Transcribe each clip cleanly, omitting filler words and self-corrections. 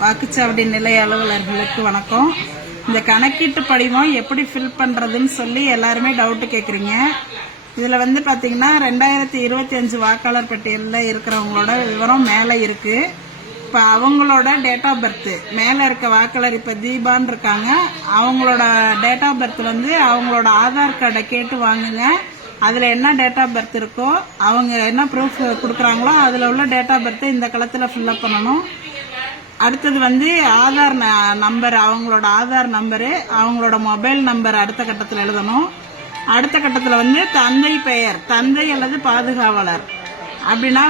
வாக்குச்சாவடி நிலைய அலுவலர்களுக்கு வணக்கம். இந்த கணக்கீட்டு படிவம் எப்படி ஃபில் பண்றதுன்னு சொல்லி எல்லாருமே டவுட் கேக்குறீங்க. இதுல பாத்தீங்கன்னா 2025 வாக்காளர் பட்டியலில் இருக்கிறவங்களோட விவரம் மேல இருக்கு. இப்ப அவங்களோட டேட் ஆஃப் பர்த் மேல இருக்க வாக்காளர் இப்ப தீபான்னு இருக்காங்க. அவங்களோட டேட் ஆஃப் பர்த் அவங்களோட ஆதார் கார்டை கேட்டு வாங்குங்க. அதுல என்ன டேட் ஆஃப் பர்த் இருக்கோ, அவங்க என்ன ப்ரூஃப் கொடுக்குறாங்களோ அதுல உள்ள டேட் ஆஃப் பர்த் இந்த களத்துல ஃபில்அப் பண்ணணும். அடுத்தது ஆதார் நம்பர், அவங்களோட ஆதார் நம்பரு, அவங்களோட மொபைல் நம்பர் அடுத்த கட்டத்தில் எழுதணும். அடுத்த கட்டத்தில் தந்தை பெயர், தந்தை அல்லது பாதுகாவலர் அப்படின்னா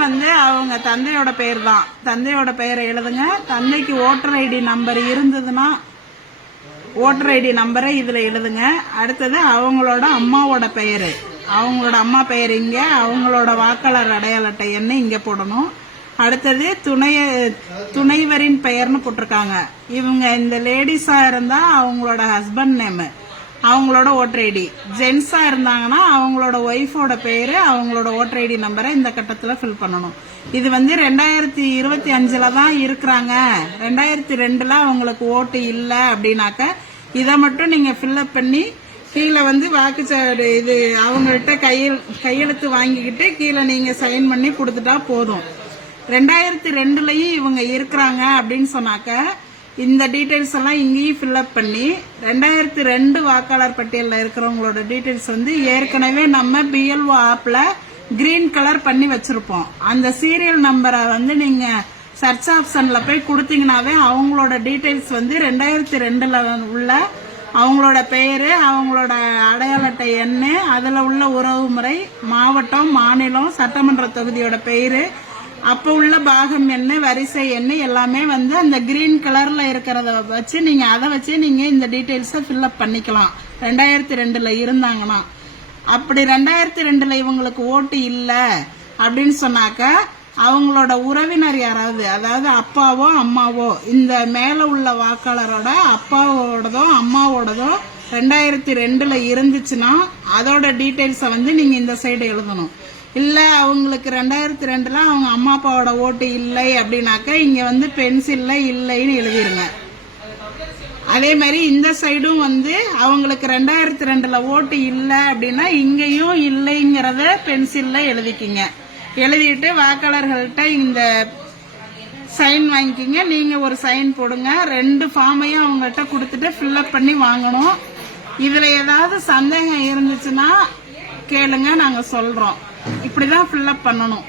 அவங்க தந்தையோட பெயர் தான், தந்தையோட பெயரை எழுதுங்க. தந்தைக்கு ஓட்டர் ஐடி நம்பர் இருந்ததுன்னா ஓட்டர் ஐடி நம்பரை இதுல எழுதுங்க. அடுத்தது அவங்களோட அம்மாவோட பெயரு, அவங்களோட அம்மா பெயர் இங்க, அவங்களோட வாக்காளர் அடையாள அட்டை எண்ணை இங்க போடணும். அடுத்தது துணைவரின் பெயர்னு போட்டிருக்காங்க. இவங்க இந்த லேடிஸா இருந்தா அவங்களோட ஹஸ்பண்ட் நேம், அவங்களோட ஓட்டர் ஐடி. ஜென்ஸா இருந்தாங்கன்னா அவங்களோட ஒய்ஃபோட பெயரு, அவங்களோட ஓட்டர் ஐடி நம்பரை இந்த கட்டத்துல ஃபில் பண்ணணும். இது 2025 தான் இருக்கிறாங்க. 2002 அவங்களுக்கு ஓட்டு இல்லை அப்படின்னாக்க இதை மட்டும் நீங்க ஃபில்அப் பண்ணி கீழே வாக்குச்சாவடி இது அவங்கள்ட்ட கையெழுத்து வாங்கிக்கிட்டு கீழே நீங்க சைன் பண்ணி கொடுத்துட்டா போதும். 2002 இவங்க இருக்கிறாங்க அப்படின்னு சொன்னாக்க இந்த டீடைல்ஸ் எல்லாம் இங்கேயும் ஃபில்அப் பண்ணி 2002 வாக்காளர் பட்டியலில் இருக்கிறவங்களோட டீடைல்ஸ் ஏற்கனவே நம்ம பிஎல்ஓ ஆப்ல கிரீன் கலர் பண்ணி வச்சிருப்போம். அந்த சீரியல் நம்பரை நீங்க சர்ச் ஆப்ஷன்ல போய் கொடுத்தீங்கன்னாவே அவங்களோட டீடைல்ஸ் 2002 உள்ள அவங்களோட பெயரு, அவங்களோட அடையாள அட்டை எண்ணு, அதுல உள்ள உறவு முறை, மாவட்டம், மாநிலம், சட்டமன்ற தொகுதியோட பெயரு, அப்ப உள்ள பாகம் எண்ணு, வரிசை எண்ணு எல்லாமே அந்த கிரீன் கலர்ல இருக்கிறத வச்சு நீங்க அதை வச்சு நீங்க இந்த டீடைல்ஸை ஃபில்அப் பண்ணிக்கலாம். 2002 இருந்தாங்கன்னா. அப்படி 2002 இவங்களுக்கு ஓட்டு இல்லை அப்படின்னு சொன்னாக்க அவங்களோட உறவினர் யாராவது, அதாவது அப்பாவோ அம்மாவோ, இந்த மேல உள்ள வாக்காளரோட அப்பாவோடதோ அம்மாவோடதோ 2002 இருந்துச்சுன்னா அதோட டீடைல்ஸை நீங்க இந்த சைடு எழுதணும். இல்ல அவங்களுக்கு 2002 அவங்க அம்மா அப்பாவோட ஓட்டு இல்லை அப்படின்னாக்க இங்க பென்சில்ல இல்லைன்னு எழுதிருங்க. அதே மாதிரி இந்த சைடும் அவங்களுக்கு 2002 ஓட்டு இல்லை அப்படின்னா இங்கேயும் இல்லைங்கிறத பென்சில்ல எழுதிக்கிங்க. எழுதிட்டு வாக்காளர்கள்ட்ட இந்த சைன் வாங்கிக்கிங்க. நீங்க ஒரு சைன் போடுங்க. 2 ஃபார்மையும் அவங்கள்ட்ட கொடுத்துட்டு ஃபில்அப் பண்ணி வாங்கணும். இதுல ஏதாவது சந்தேகம் இருந்துச்சுன்னா கேளுங்க, நாங்க சொல்றோம். இப்படிதான் ஃபில்அப் பண்ணணும்.